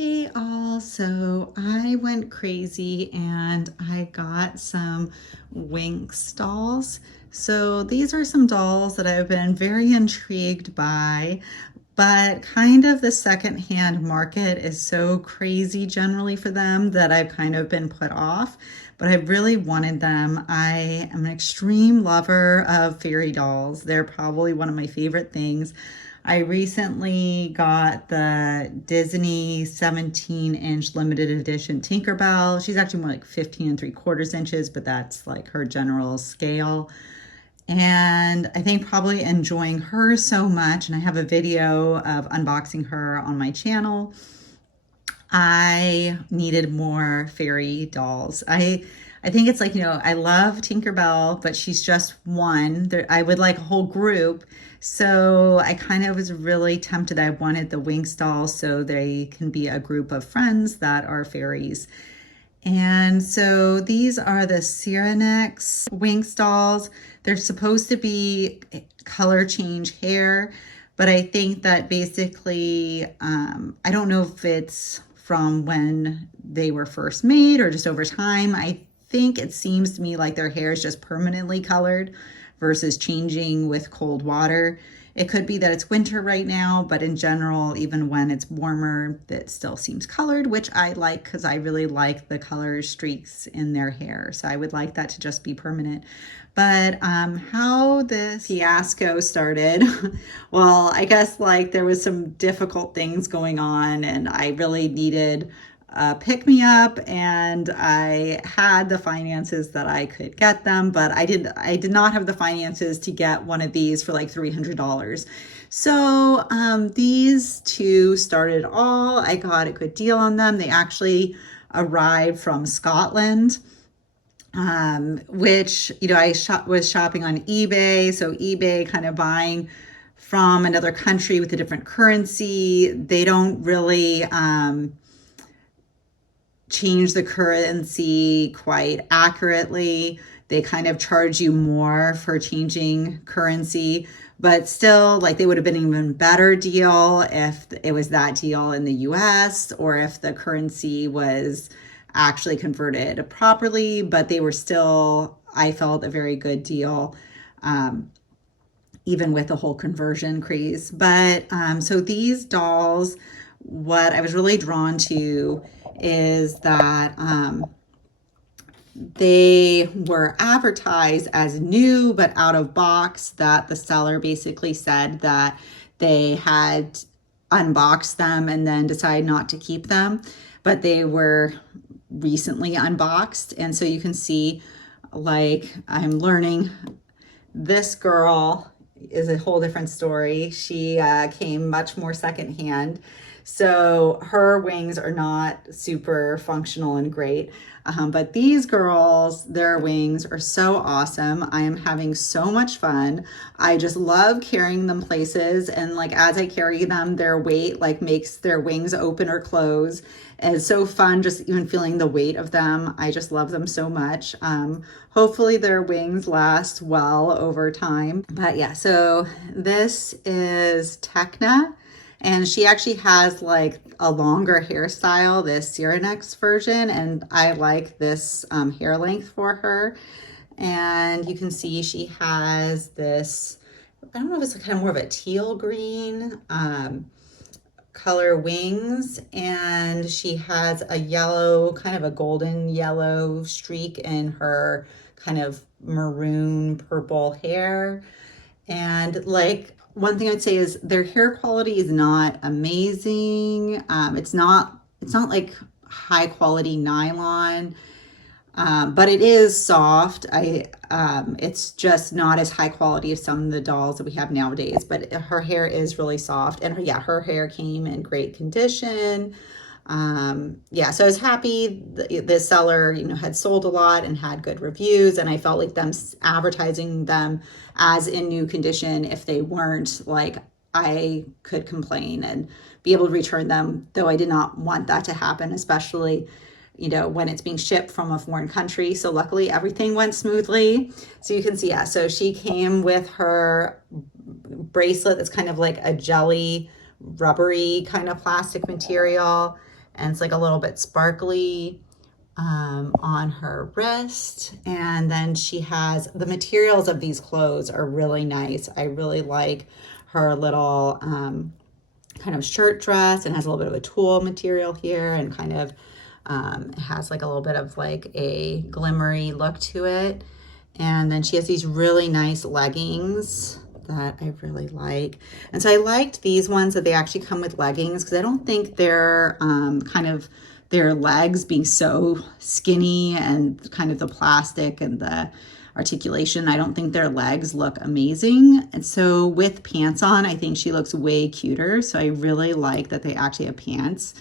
Hey all, so I went crazy and I got some Winx dolls. So these are some dolls that I've been very intrigued by, but kind of the secondhand market is so crazy generally for them that I've kind of been put off, but I really wanted them. I am an extreme lover of fairy dolls. They're probably one of my favorite things. I recently got the Disney 17-inch limited edition Tinkerbell. She's actually more like 15 3/4 inches, but that's like her general scale. And I think probably enjoying her so much, and I have a video of unboxing her on my channel. I needed more fairy dolls. I think it's like, I love Tinkerbell, but she's just one. I would like a whole group. So I kind of was really tempted. I wanted the Winx dolls so they can be a group of friends that are fairies. And so these are the Sirenix Winx dolls. They're supposed to be color change hair, but I think that basically, I don't know if it's from when they were first made or just over time. I think it seems to me like their hair is just permanently colored versus changing with cold water. It could be that it's winter right now, but in general, even when it's warmer, it still seems colored, which I like because I really like the color streaks in their hair. So I would like that to just be permanent. But how this fiasco started, well, I guess like there was some difficult things going on and I really needed pick me up, and I had the finances that I could get them, but I did not have the finances to get one of these for like $300. So these two started all. I got a good deal on them. They actually arrived from Scotland, which, I was shopping on eBay. So eBay kind of buying from another country with a different currency. They don't really change the currency quite accurately. They kind of charge you more for changing currency, but still, like, they would have been an even better deal if it was that deal in the US or if the currency was actually converted properly, but they were still, I felt, a very good deal, even with the whole conversion craze. But so these dolls, what I was really drawn to is that they were advertised as new but out of box, that the seller basically said that they had unboxed them and then decided not to keep them, but they were recently unboxed. And so you can see, like, I'm learning this girl is a whole different story. She came much more secondhand. So her wings are not super functional and great. But these girls, their wings are so awesome. I am having so much fun. I just love carrying them places. And like, as I carry them, their weight like makes their wings open or close. And it's so fun just even feeling the weight of them. I just love them so much. Hopefully their wings last well over time. But yeah, so this is Tecna. And she actually has like a longer hairstyle, this Sirenix version, and I like this hair length for her. And you can see she has this, I don't know if it's kind of more of a teal green color wings, and she has a yellow, kind of a golden yellow streak in her kind of maroon purple hair. And like, one thing I'd say is their hair quality is not amazing. It's not like high quality nylon, but it is soft. It's just not as high quality as some of the dolls that we have nowadays, but her hair is really soft, and her hair came in great condition. Yeah, so I was happy the seller, had sold a lot and had good reviews, and I felt like them advertising them as in new condition. If they weren't, like, I could complain and be able to return them, though I did not want that to happen, especially, when it's being shipped from a foreign country. So luckily everything went smoothly. So you can see, yeah, so she came with her bracelet that's kind of like a jelly, rubbery kind of plastic material. and it's like a little bit sparkly on her wrist. And then she has, the materials of these clothes are really nice. I really like her little kind of shirt dress, and has a little bit of a tulle material here, and kind of has like a little bit of like a glimmery look to it. And then she has these really nice leggings that I really like. And so I liked these ones that they actually come with leggings, because I don't think they're kind of their legs being so skinny and kind of the plastic and the articulation, I don't think their legs look amazing. And so with pants on, I think she looks way cuter. So I really like that they actually have pants.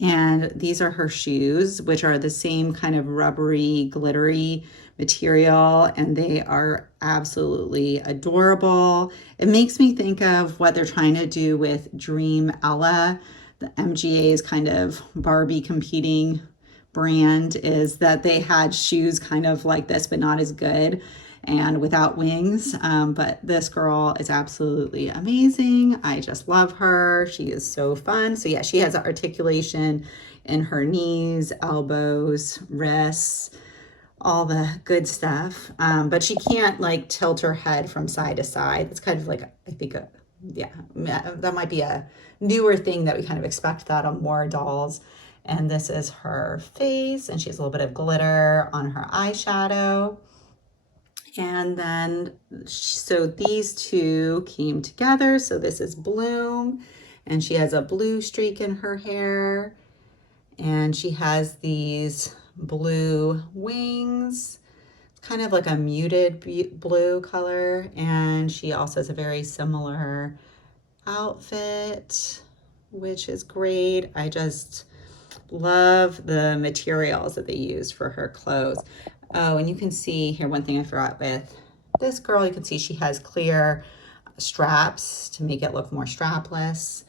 And these are her shoes, which are the same kind of rubbery, glittery material, and they are absolutely adorable. It makes me think of what they're trying to do with Dream Ella, the MGA's kind of Barbie competing brand, is that they had shoes kind of like this, but not as good and without wings. But this girl is absolutely amazing. I just love her. She is so fun. So yeah, she has articulation in her knees, elbows, wrists, all the good stuff. But she can't like tilt her head from side to side. It's kind of like, I think, yeah, that might be a newer thing that we kind of expect that on more dolls. And this is her face, and she has a little bit of glitter on her eyeshadow. And then, so these two came together. So this is Bloom, and she has a blue streak in her hair, and she has these blue wings, kind of like a muted blue color. And she also has a very similar outfit, which is great. I just love the materials that they use for her clothes. Oh, and you can see here, one thing I forgot with this girl, you can see she has clear straps to make it look more strapless.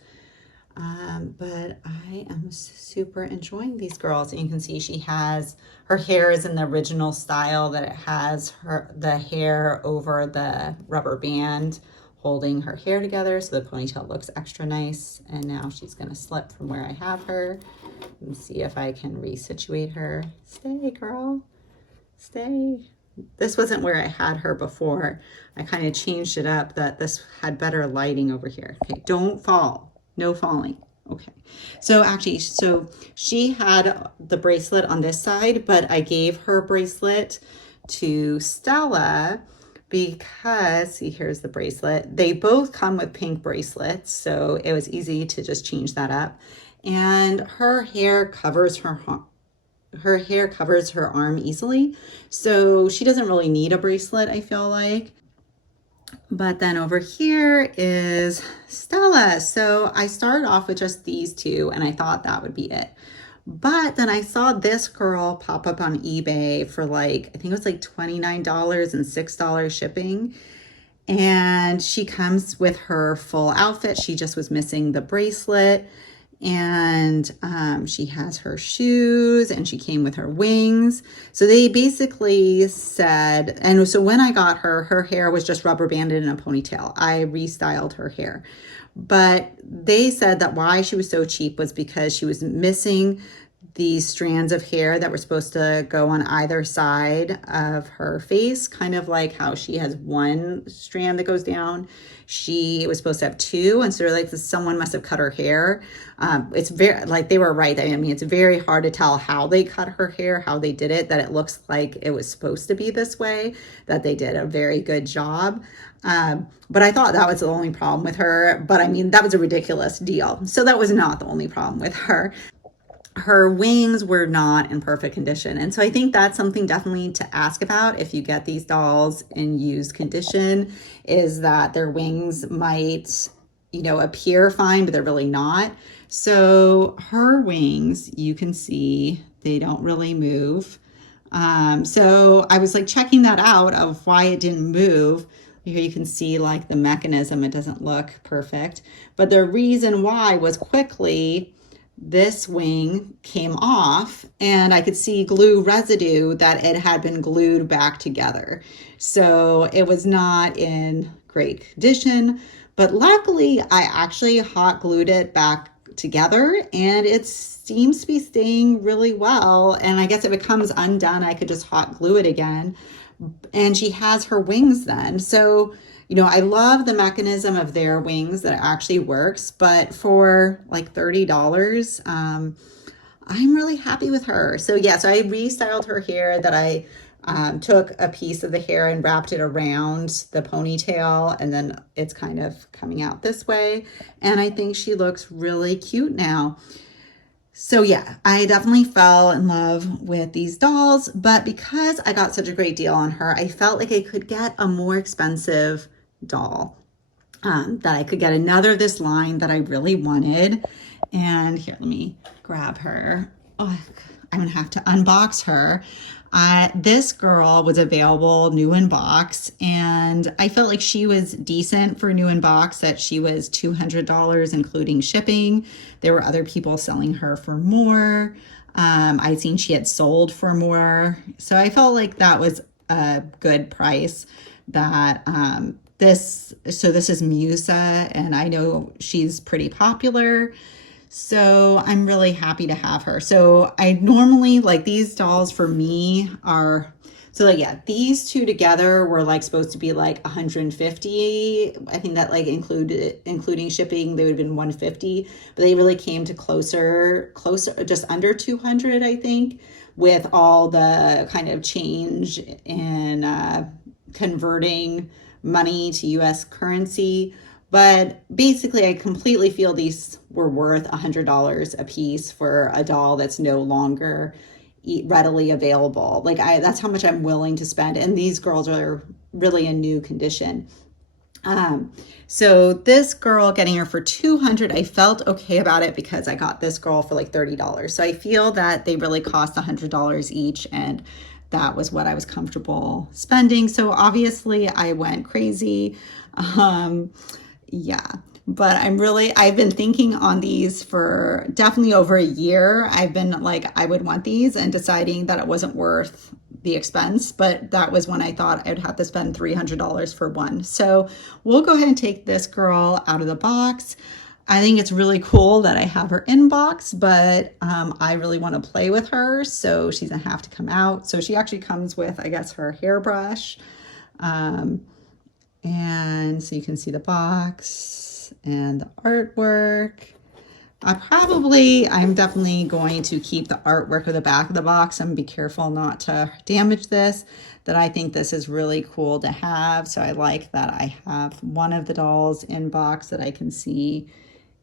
But I am super enjoying these girls. And you can see she has, her hair is in the original style, that it has the hair over the rubber band holding her hair together, so the ponytail looks extra nice. And now she's gonna slip from where I have her. Let me see if I can resituate her. Stay, girl, stay. This wasn't where I had her before. I kind of changed it up that this had better lighting over here. Okay, don't fall, no falling. Okay, so actually, so she had the bracelet on this side, but I gave her bracelet to Stella because, see, here's the bracelet. They both come with pink bracelets, so it was easy to just change that up. And her hair covers her arm easily, so she doesn't really need a bracelet, I feel like. But then over here is Stella. So I started off with just these two, and I thought that would be it. But then I saw this girl pop up on eBay for like, I think it was like $29 and $6 shipping. And she comes with her full outfit. She just was missing the bracelet. And she has her shoes, and she came with her wings. So they basically said, and so when I got her, her hair was just rubber banded in a ponytail. I restyled her hair. But they said that why she was so cheap was because she was missing these strands of hair that were supposed to go on either side of her face, kind of like how she has one strand that goes down. She was supposed to have two, and so like someone must have cut her hair. It's very, like, they were right. I mean, it's very hard to tell how they cut her hair, how they did it, that it looks like it was supposed to be this way, that they did a very good job. But I thought that was the only problem with her. But I mean, that was a ridiculous deal. So that was not the only problem with her. Her wings were not in perfect condition. And so I think that's something definitely to ask about if you get these dolls in used condition, is that their wings might, you know, appear fine, but they're really not. So her wings, you can see they don't really move. So I was like checking that out of why it didn't move. Here you can see like the mechanism, it doesn't look perfect. But the reason why was quickly this wing came off, and I could see glue residue that it had been glued back together. So it was not in great condition, but luckily I actually hot glued it back together, and it seems to be staying really well. And I guess if it comes undone, I could just hot glue it again. And she has her wings then. So, you know, I love the mechanism of their wings that it actually works, but for like $30, I'm really happy with her. So yeah, so I restyled her hair. That I took a piece of the hair and wrapped it around the ponytail, and then it's kind of coming out this way. And I think she looks really cute now. So yeah, I definitely fell in love with these dolls, but because I got such a great deal on her, I felt like I could get a more expensive doll. That I could get another of this line that I really wanted. And here, let me grab her. Oh, I'm gonna have to unbox her. This girl was available new in box, and I felt like she was decent for new in box, that she was $200 including shipping. There were other people selling her for more. I'd seen she had sold for more. So I felt like that was a good price. That this is Musa, and I know she's pretty popular. So I'm really happy to have her. So I normally, like, these dolls for me are, so like, yeah, these two together were like supposed to be like 150. I think that like including shipping, they would have been 150, but they really came to closer, just under 200, I think, with all the kind of change in converting money to US currency. But basically, I completely feel these were worth $100 a piece for a doll that's no longer readily available. Like, that's how much I'm willing to spend. And these girls are really in new condition. So this girl, getting her for 200, I felt okay about it because I got this girl for like $30. So I feel that they really cost $100 each, and that was what I was comfortable spending. So obviously I went crazy. Yeah, but I've been thinking on these for definitely over a year. I've been like, I would want these, and deciding that it wasn't worth the expense, but that was when I thought I'd have to spend $300 for one. So we'll go ahead and take this girl out of the box. I think it's really cool that I have her in box, but I really want to play with her, so she's gonna have to come out. So she actually comes with, I guess, her hairbrush. And so you can see the box and the artwork. I'm definitely going to keep the artwork of the back of the box and be careful not to damage this. That I think this is really cool to have. So I like that I have one of the dolls in box that I can see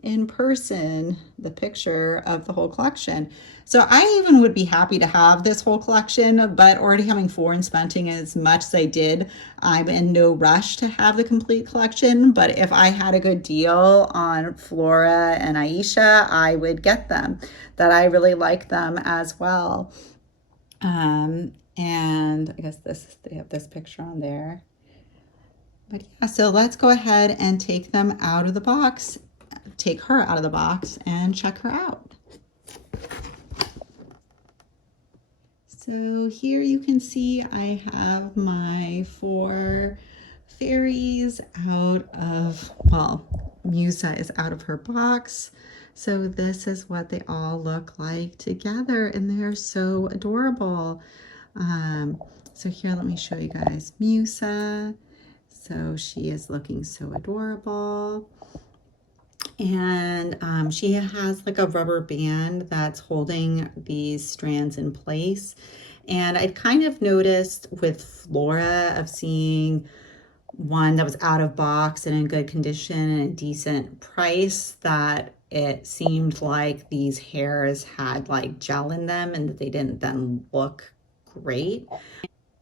in person, the picture of the whole collection. So I even would be happy to have this whole collection, but already having 4 and spending as much as I did, I'm in no rush to have the complete collection. But if I had a good deal on Flora and Aisha, I would get them. That I really like them as well. And I guess they have this picture on there. But yeah, so let's go ahead and take them out of the box. Take her out of the box and check her out. So here you can see I have my 4 fairies out of, well, Musa is out of her box. So this is what they all look like together, and they're so adorable. So here, let me show you guys Musa. So she is looking so adorable. And she has like a rubber band that's holding these strands in place. And I'd kind of noticed with Flora of seeing one that was out of box and in good condition and a decent price, that it seemed like these hairs had like gel in them and that they didn't then look great.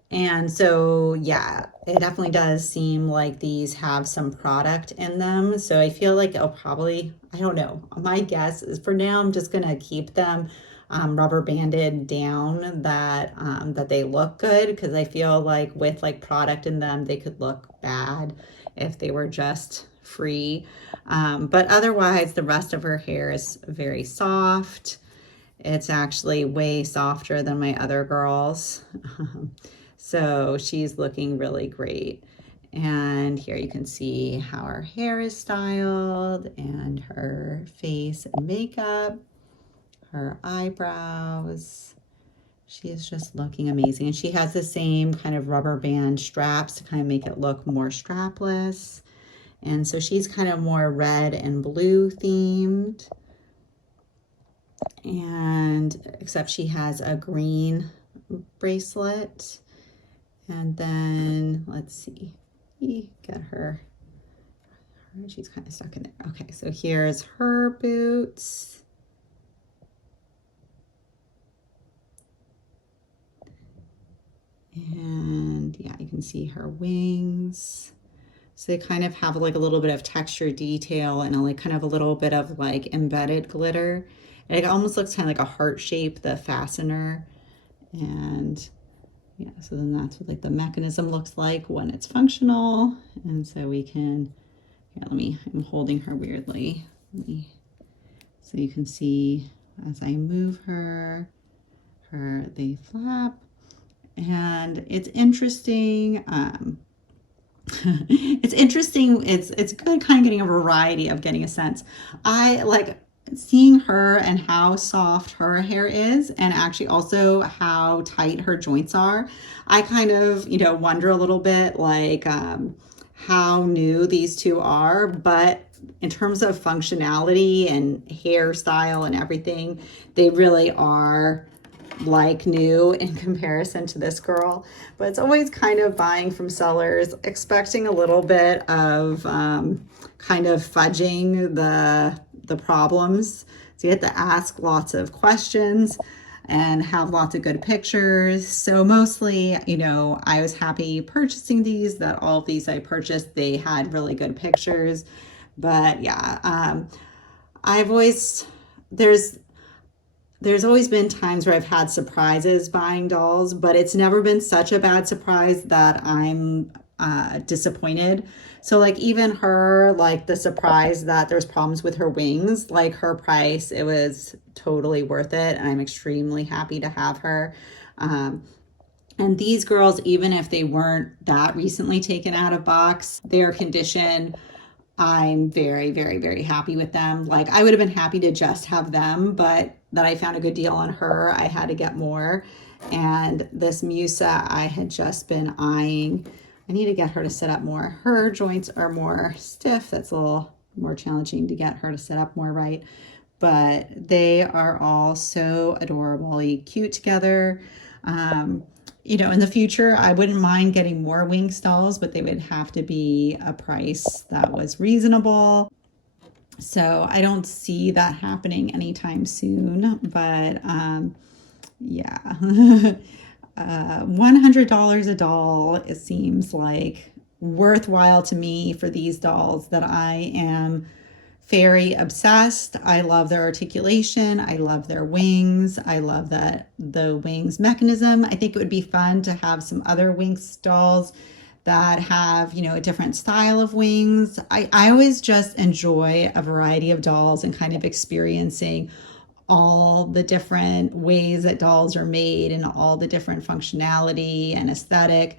And so, yeah, it definitely does seem like these have some product in them. So I feel like I'll probably, I don't know, my guess is for now, I'm just going to keep them rubber banded down, that they look good, because I feel like with like product in them, they could look bad if they were just free. But otherwise, the rest of her hair is very soft. It's actually way softer than my other girls. So she's looking really great. And here you can see how her hair is styled and her face and makeup, her eyebrows. She is just looking amazing. And she has the same kind of rubber band straps to kind of make it look more strapless. And so she's kind of more red and blue themed. And except she has a green bracelet. And then let's see, get her. She's kind of stuck in there. Okay, so here's her boots. And yeah, you can see her wings. So they kind of have like a little bit of texture detail and like kind of a little bit of like embedded glitter. And it almost looks kind of like a heart shape, the fastener. And yeah, so then that's what like the mechanism looks like when it's functional. And so we can, here, I'm holding her weirdly. So you can see as I move her, they flap. And it's interesting. It's interesting. It's good kind of getting a variety of getting a sense. I like seeing her and how soft her hair is and actually also how tight her joints are. I kind of, wonder a little bit like how new these two are, but in terms of functionality and hairstyle and everything, they really are like new in comparison to this girl. But it's always kind of buying from sellers expecting a little bit of kind of fudging the problems. So you have to ask lots of questions and have lots of good pictures. So mostly, I was happy purchasing these, that all of these I purchased, they had really good pictures. But yeah, there's always been times where I've had surprises buying dolls, but it's never been such a bad surprise that I'm disappointed. So like even her, like the surprise that there's problems with her wings, like her price, it was totally worth it. And I'm extremely happy to have her. And these girls, even if they weren't that recently taken out of box, their condition, I'm very, very, very happy with them. Like I would have been happy to just have them, but that I found a good deal on her, I had to get more. And this Musa, I had just been eyeing. I need to get her to sit up more. Her joints are more stiff. That's a little more challenging to get her to sit up more right. But they are all so adorably cute together. In the future, I wouldn't mind getting more Winx dolls, but they would have to be a price that was reasonable. So I don't see that happening anytime soon, but yeah, $100 a doll, it seems like worthwhile to me for these dolls that I am very obsessed. I love their articulation. I love their wings. I love the wings mechanism. I think it would be fun to have some other Winx dolls that have, a different style of wings. I always just enjoy a variety of dolls and kind of experiencing all the different ways that dolls are made and all the different functionality and aesthetic.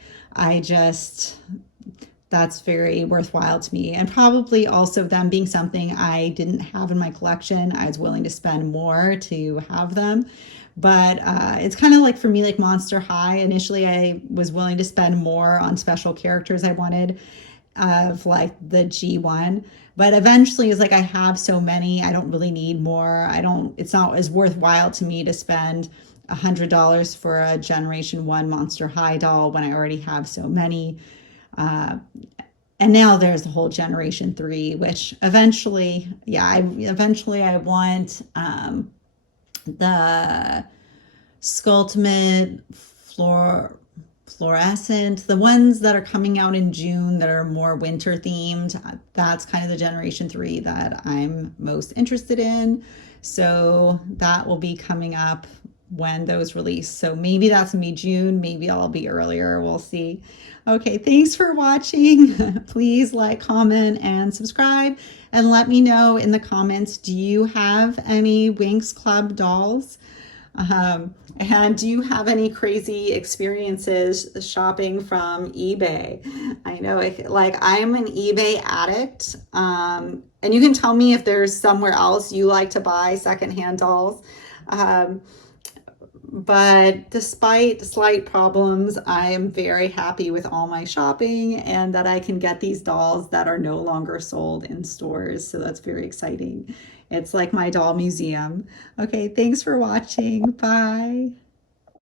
That's very worthwhile to me. And probably also them being something I didn't have in my collection. I was willing to spend more to have them. But it's kind of like for me, like Monster High. Initially, I was willing to spend more on special characters I wanted of like the G1. But eventually it's like I have so many, I don't really need more. It's not as worthwhile to me to spend $100 for a Generation 1 Monster High doll when I already have so many. And now there's the whole Generation 3, which eventually I want the Sculptimate Fluorescent, the ones that are coming out in June that are more winter themed. That's kind of the Generation 3 that I'm most interested in. So that will be coming up when those release. So maybe that's gonna be June, maybe I'll be earlier, we'll see. Okay, thanks for watching. Please like, comment, and subscribe, and let me know in the comments, do you have any Winx Club dolls? And do you have any crazy experiences shopping from eBay? I know, like, I'm an eBay addict. And you can tell me if there's somewhere else you like to buy secondhand dolls. Um, but despite slight problems, I am very happy with all my shopping and that I can get these dolls that are no longer sold in stores. So that's very exciting. It's like my doll museum. Okay, thanks for watching. Bye.